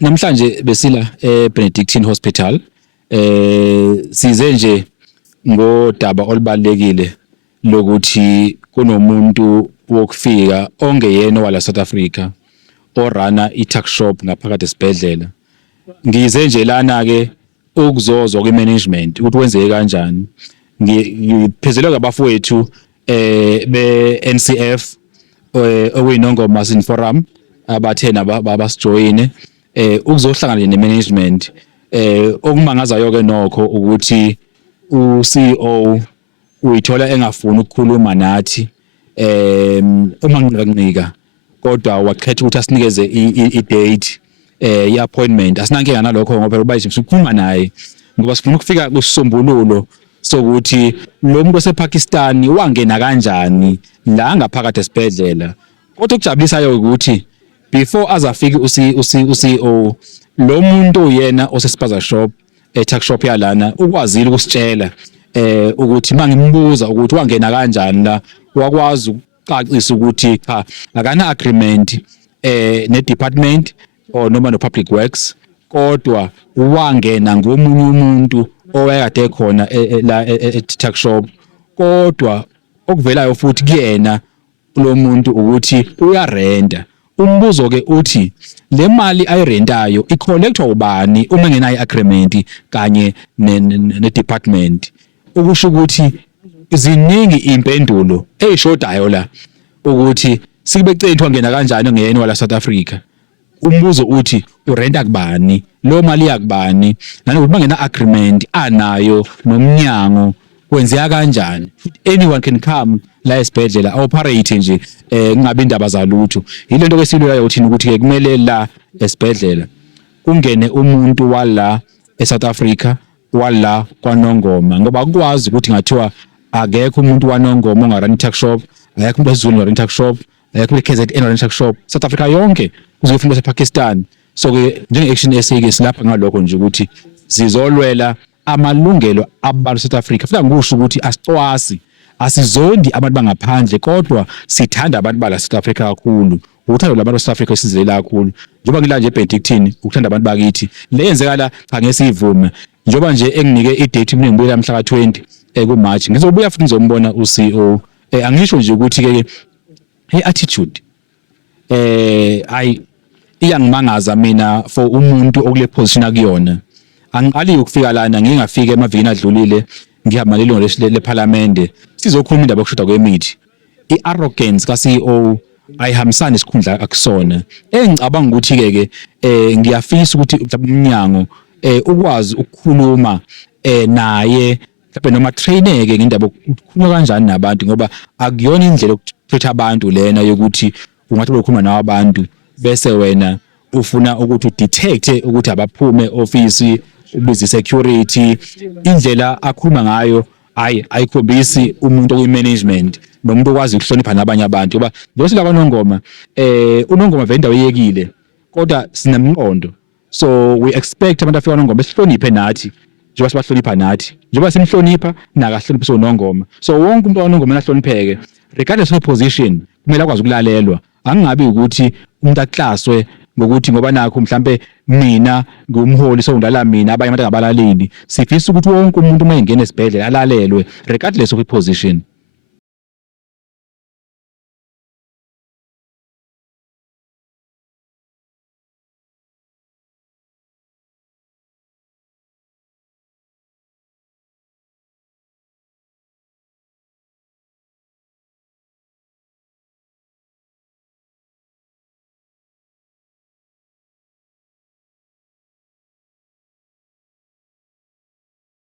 Namhlanje besila eBenedictine Hospital size nje ngodaba olubalekile lokuthi kunomuntu wokufika ongeyena wala South Africa orana i-tuck shop ngaphakathi esibhedlela. Ngize nje lana ke ukuzozwa kwemanagement ukuthi wenzeke kanjani. Ngiphezelwe ngabafowethu be-NCF okuyinongoma sin forum abathena babasijoyine ukuzohlangana nemanagement okumangazayo ke nokho ukuthi uCEO uyithola engafuni ukukhuluma nathi uma ngiqhanika kodwa wakhetha ukuthi asinikeze i-date i-appointment. Asinankinga nalokho ngoba phela bayisho sikhuluma naye ngoba sifuna ukufika kusisombululo sokuthi lo muntu osePakistan wangena kanjani la ngaphakathi esibhedlela. Kodwa okujabulisayo ukuthi before azafika uCEO lo muntu uyena osespaza shop tuck shop yalana ukwazile ukusitshela ukuthi mangimbuza ukuthi wangena kanjani la wakwazi ukucacisa ukuthi cha akana agreement ne department or noma no public works kodwa wangena ngomunye umuntu owayekade khona la tuck shop kodwa okuvelayo futhi kuyena lo muntu ukuthi uyarenda. Umbuzo ke uthi le mali ayirentayo icollectwa ubani uma ngenayo agreement kanye ne department. Ukusho ukuthi ziningi impendulo eyishodayo la ukuthi sikubecethwa ngena kanjani ngeyeni wala South Africa. Umbuzo uthi urenta kubani, lo mali yakubani, nanokuthi mangena agreement anayo nomnyango kwenzeka kanjani. Anyone can come la esibhedlela operate nje kungabe indaba zalutho. Yilento kwesilulayo uthini ukuthi ke kumele la esibhedlela kungene umuntu wala eSouth Africa wala kwaNongoma ngoba akwazi ukuthi ngathiwa akekho umuntu waNongoma ongarani i-tuck shop, akekho umuntu wesiZulu ongarani i-tuck shop, akekho KZN ongarani i-tuck shop. South Africa yonke kuzofika ePakistan. So ke njenge-Action SA ke silapha ngalokho nje ukuthi zizolwela amalungelo abantu South Africa. Futhi ngisho ukuthi asicwasi asizondi abantu bangaphandle kodwa sithanda abantu bala South Africa kakhulu. Uthando labantu South Africa sizilela kakhulu. Njoba ngila nje eBenedictine ukuthanda abantu bakithi. Le yenzekala cha ngesivume. Njoba nje enginike i-date mina ngibuya mhla ka-20 kuMarch. Ngizobuya futhi ngizombona uCEO. Angisho nje ukuthi ke attitude iyangimangaza mina for umuntu okule position akuyona. Angiqali ukufika lana ngingafika emavikini adlulile ngihamba lelo leParliament sizokhuluma indaba yokushoda kwemithi. I-arrogance kaCEO ayihambisani isikhundla akusona. Engicabanga ukuthi ke ngiyafisa ukuthi mhlawumbe umnyango ukwazi ukukhuluma naye mhlawumbe noma traineke ngendaba ukukhuluma kanjani nabantu ngoba akuyona indlela yokuthetha abantu lena yokuthi ungathi ukukhuluma nabantu bese wena ufuna ukuthi udetect ukuthi abaphume office ubize security. Indlela akhuluma ngayo ayikhombisi umuntu okuyimanagement nomuntu okwazi ukuhlonipha nabanye abantu ngoba lo silaba Nongoma uNongoma vele indawo yekile kodwa sinemqondo. So we expect abantu afika uNongoma besihloniphe nathi njengoba sibahlonipha nathi njengoba simhlonipha nakahlonipha uNongoma. So wonke umuntu oNongoma ahlonipheke regardless of position kumele akwazi ukulalelwa. Angingabi ukuthi umuntu aklaswe ngokuthi ngoba nakho mhlambe mina ngumholi so ngidlala mina abanye abantu angabalaleli. Sifisa ukuthi wonke umuntu uma engena esibhedlela alalelwe regardless of position.